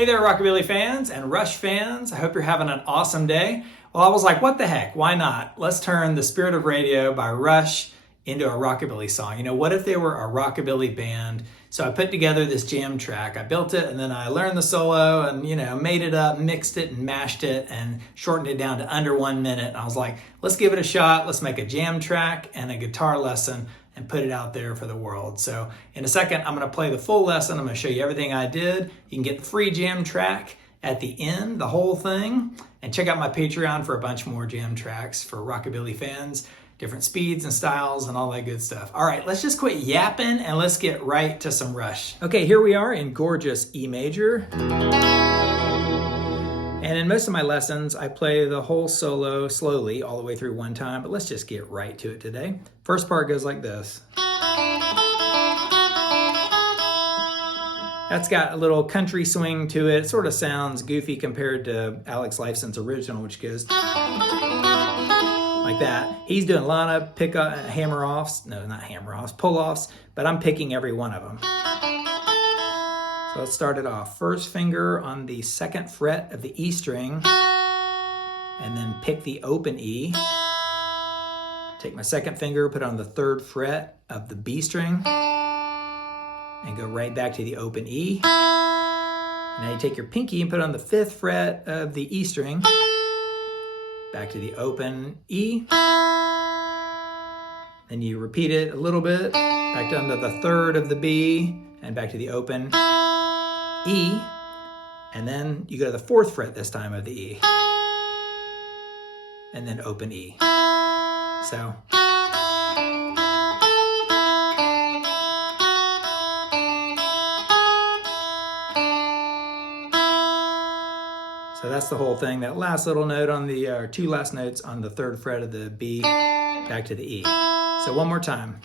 Hey there, Rockabilly fans and Rush fans. I hope you're having an awesome day. Well, I was like, what the heck? Why not? Let's turn The Spirit of Radio by Rush into a rockabilly song. You know, what if they were a rockabilly band? So I put together this jam track. I built it and then I learned the solo and, made it up, mixed it and mashed it and shortened it down to under 1 minute. And I was like, let's give it a shot. Let's make a jam track and a guitar lesson and put it out there for the world. So in a second, I'm going to play the full lesson. I'm going to show you everything I did. You can get the free jam track at the end, the whole thing, and check out my Patreon for a bunch more jam tracks for rockabilly fans, different speeds and styles and all that good stuff. All right, let's just quit yapping and let's get right to some Rush. Okay, here we are in gorgeous E major. And in most of my lessons, I play the whole solo slowly all the way through one time, but let's just get right to it today. First part goes like this. That's got a little country swing to it. It sort of sounds goofy compared to Alex Lifeson's original, which goes like that. He's doing a lot of hammer-offs. No, not hammer-offs, pull-offs, but I'm picking every one of them. So let's start it off. First finger on the second fret of the E string, and then pick the open E. Take my second finger, put it on the third fret of the B string, and go right back to the open E. Now you take your pinky and put it on the fifth fret of the E string, back to the open E. Then you repeat it a little bit, back down to the third of the B, and back to the open E, and then you go to the fourth fret this time of the E, and then open E. So that's the whole thing. That last little note on the, two last notes on the third fret of the B, back to the E. So one more time.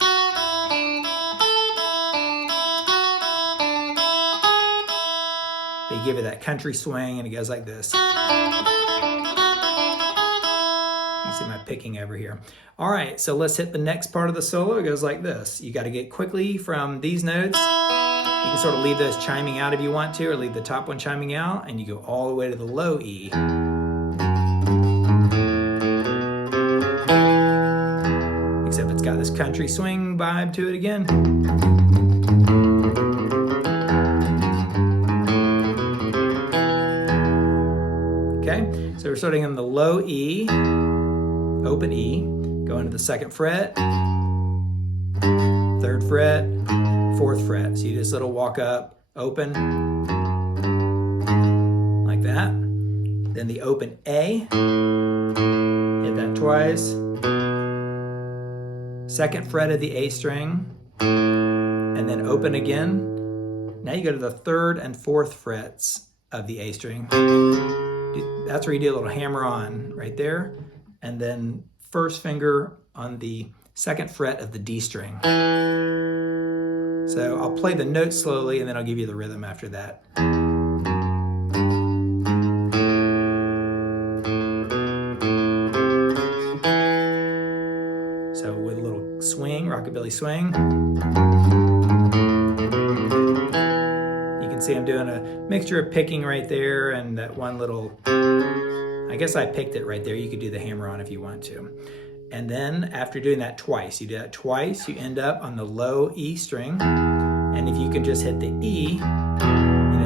They give it that country swing and it goes like this. You see my picking over here. All right, so let's hit the next part of the solo. It goes like this. You got to get quickly from these notes. You can sort of leave those chiming out if you want to, or leave the top one chiming out, and you go all the way to the low E. Except it's got this country swing vibe to it again. Okay, so we're starting on the low E, open E, going to the second fret, third fret, fourth fret. So you just little walk up, open, like that. Then the open A, hit that twice. Second fret of the A string, and then open again. Now you go to the third and fourth frets of the A string. That's where you do a little hammer on right there. And then first finger on the second fret of the D string. So I'll play the notes slowly and then I'll give you the rhythm after that. So with a little swing, rockabilly swing. You can see I'm doing a mixture of picking right there and that one little, I guess I picked it right there. You could do the hammer on if you want to. And then after doing that twice, you do that twice, you end up on the low E string. And if you can just hit the E,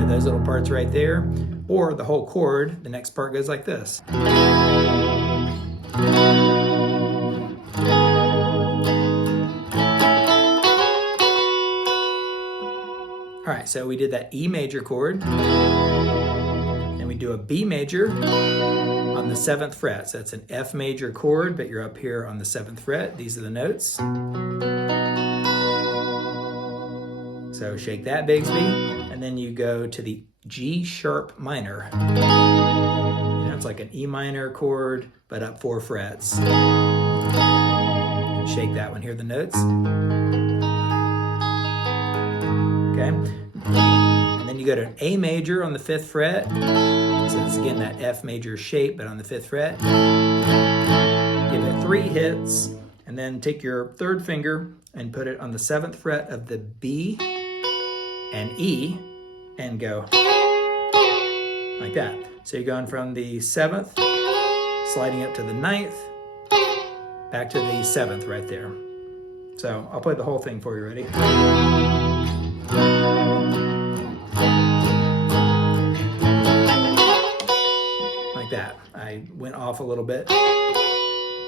those little parts right there, or the whole chord, the next part goes like this. All right, so we did that E major chord, and we do a B major on the 7th fret. So it's an F major chord, but you're up here on the 7th fret. These are the notes. So shake that, Bigsby, and then you go to the G sharp minor. It's like an E minor chord, but up 4 frets. Shake that one, hear the notes. Okay, and then you go to an A major on the 5th fret. So it's again that F major shape, but on the 5th fret. Give it 3 hits, and then take your third finger and put it on the 7th fret of the B and E, and go. like that. So you're going from the 7th, sliding up to the 9th, back to the 7th right there. So I'll play the whole thing for you. Ready? Like that. I went off a little bit.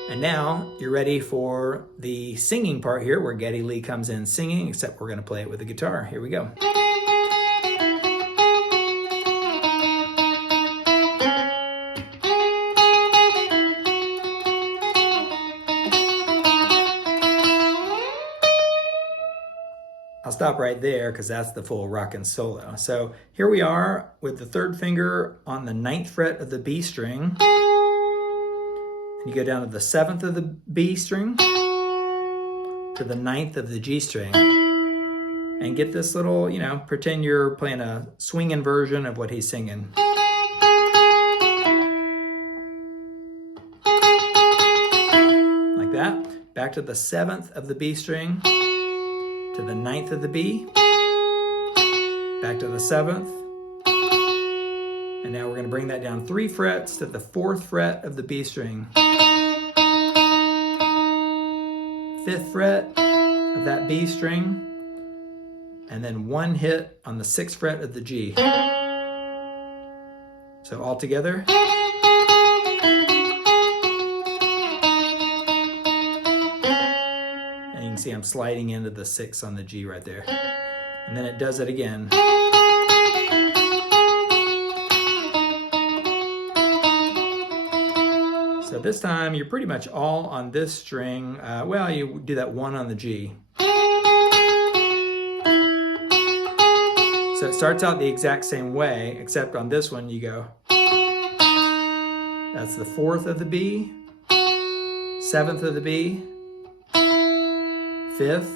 And now you're ready for the singing part here, where Geddy Lee comes in singing, except we're going to play it with the guitar. Here we go. I'll stop right there because that's the full rockin' solo. So here we are with the 3rd finger on the 9th fret of the B string. And you go down to the 7th of the B string to the 9th of the G string. And get this little, pretend you're playing a swingin' version of what he's singing. Like that. Back to the 7th of the B string. To the 9th of the B, back to the 7th, and now we're going to bring that down 3 frets to the 4th fret of the B string, 5th fret of that B string, and then 1 hit on the 6th fret of the G. So all together. You can see I'm sliding into the 6 on the G right there. And then it does it again. So this time you're pretty much all on this string. Well, you do that 1 on the G. So it starts out the exact same way, except on this one you go. That's the 4th of the B, 7th of the B, 5th,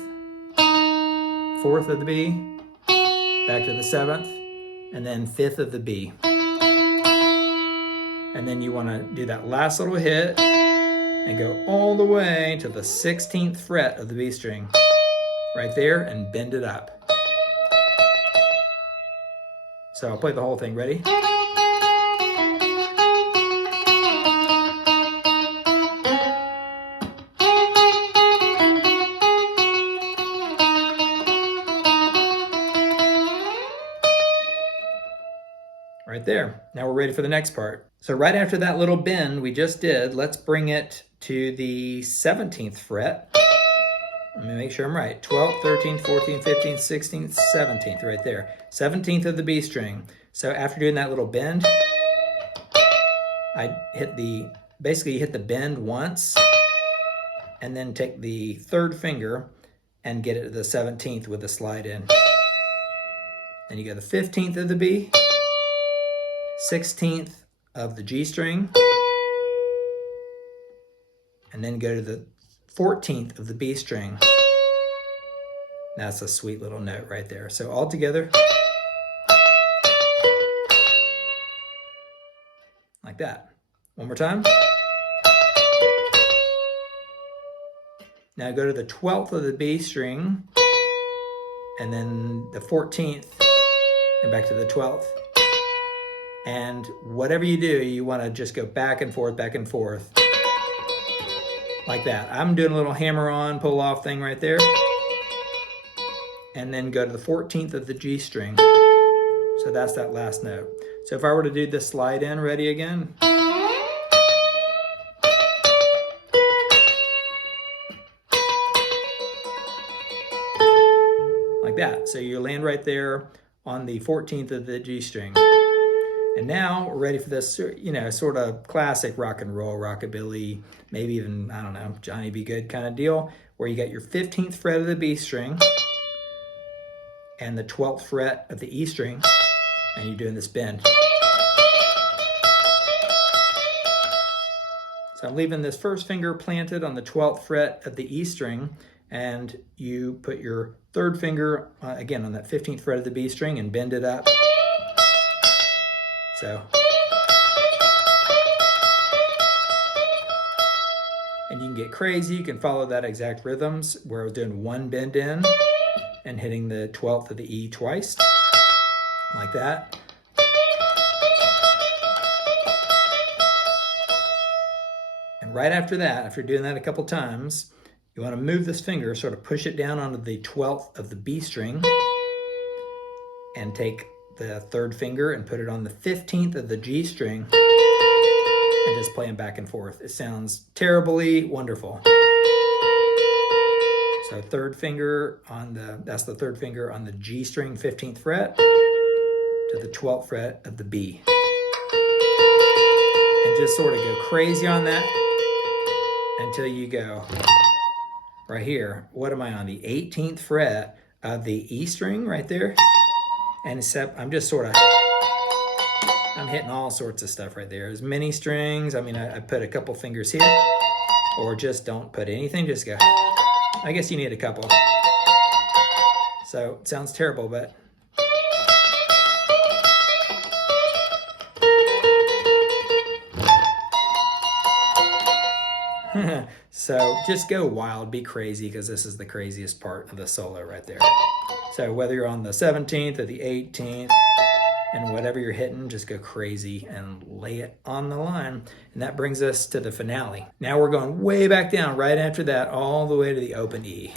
4th of the B, back to the 7th, and then 5th of the B. And then you want to do that last little hit and go all the way to the 16th fret of the B string, right there, and bend it up. So I'll play the whole thing. Ready? Right there. Now we're ready for the next part. So right after that little bend we just did, let's bring it to the 17th fret. Let me make sure I'm right. 12th, 13th, 14th, 15th, 16th, 17th, right there. 17th of the B string. So after doing that little bend, I basically hit the bend once, and then take the 3rd finger and get it to the 17th with a slide in. Then you go the 15th of the B, 16th of the G string, and then go to the 14th of the B string. That's a sweet little note right there. So all together, like that. One more time. Now go to the 12th of the B string, and then the 14th, and back to the 12th. And whatever you do, you want to just go back and forth, like that. I'm doing a little hammer on, pull off thing right there. And then go to the 14th of the G string. So that's that last note. So if I were to do this slide in, ready again. Like that. So you land right there on the 14th of the G string. And now we're ready for this, sort of classic rock and roll, rockabilly, maybe even, I don't know, Johnny B. Good kind of deal, where you got your 15th fret of the B string and the 12th fret of the E string, and you're doing this bend. So I'm leaving this first finger planted on the 12th fret of the E string, and you put your 3rd finger, again, on that 15th fret of the B string and bend it up. So, and you can get crazy. You can follow that exact rhythms where I was doing 1 bend in and hitting the 12th of the E twice, like that. right after that, after doing that a couple times, you want to move this finger, sort of push it down onto the 12th of the B string, and take the third finger and put it on the 15th of the G string, and just play them back and forth. It sounds terribly wonderful. So third finger on that's the third finger on the G string, 15th fret, to the 12th fret of the B. And just sort of go crazy on that until you go right here. What am I on? The 18th fret of the E string right there. And except I'm just sort of, I'm hitting all sorts of stuff right there. There's many strings. I mean, I put a couple fingers here, or just don't put anything, just go. I guess you need a couple. So it sounds terrible, but. So just go wild, be crazy, because this is the craziest part of the solo right there. So whether you're on the 17th or the 18th, and whatever you're hitting, just go crazy and lay it on the line. And that brings us to the finale. Now we're going way back down right after that, all the way to the open E.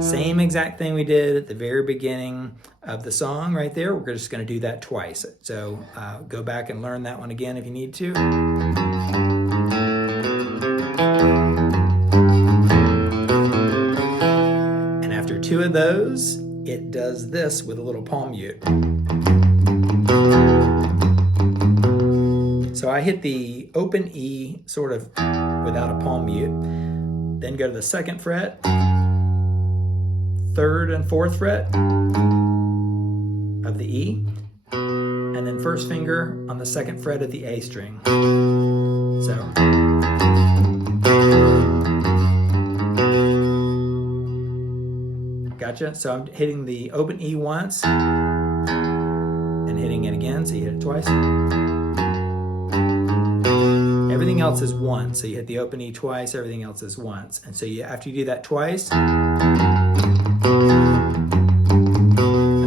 Same exact thing we did at the very beginning of the song right there. We're just going to do that twice. So go back and learn that one again if you need to. And after two of those, it does this with a little palm mute. So I hit the open E sort of without a palm mute, then go to the 2nd fret, 3rd and 4th fret of the E, and then first finger on the 2nd fret of the A string. So. Gotcha? So I'm hitting the open E once, and hitting it again, so you hit it twice. Everything else is once, so you hit the open E twice, everything else is once. And so after you do that twice, and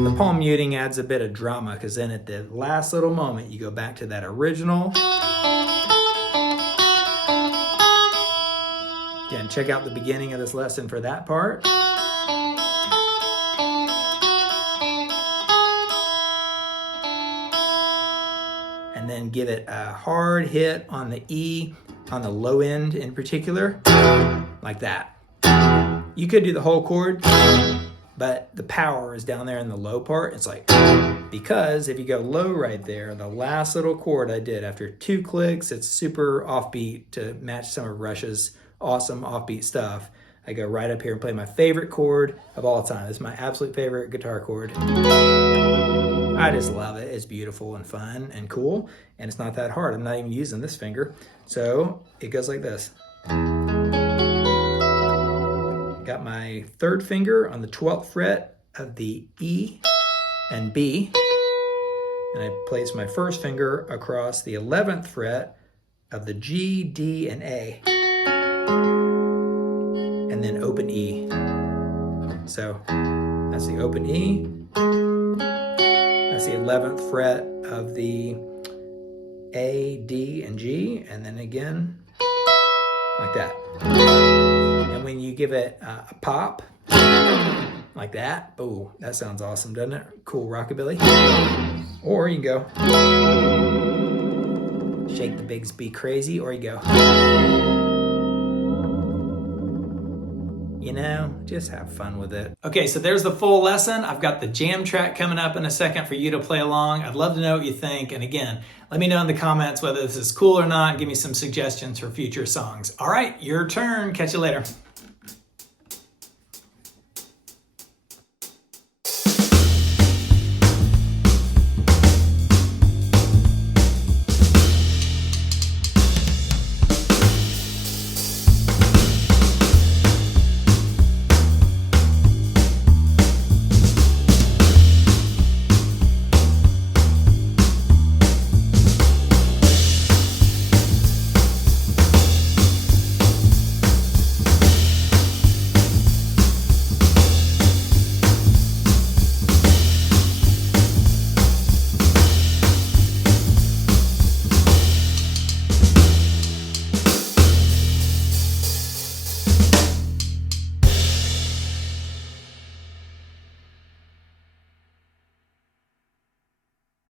the palm muting adds a bit of drama, because then at the last little moment, you go back to that original. Again, check out the beginning of this lesson for that part. And then give it a hard hit on the E, on the low end in particular, like that. You could do the whole chord, but the power is down there in the low part. It's like, because if you go low right there, the last little chord I did after 2 clicks, it's super offbeat to match some of Rush's awesome offbeat stuff. I go right up here and play my favorite chord of all time. It's my absolute favorite guitar chord. I just love it. It's beautiful and fun and cool, and it's not that hard. I'm not even using this finger. So it goes like this. Got my 3rd finger on the 12th fret of the E and B, and I place my first finger across the 11th fret of the G, D, and A, and then open E. So that's the open E. That's the 11th fret of the A, D, and G, and then again, like that. And when you give it a pop, like that, oh, that sounds awesome, doesn't it? Cool rockabilly. Or you can go, shake the bigs, be crazy, or you go, you know, just have fun with it. Okay, so there's the full lesson. I've got the jam track coming up in a second for you to play along. I'd love to know what you think. And again, let me know in the comments whether this is cool or not. Give me some suggestions for future songs. All right, your turn. Catch you later.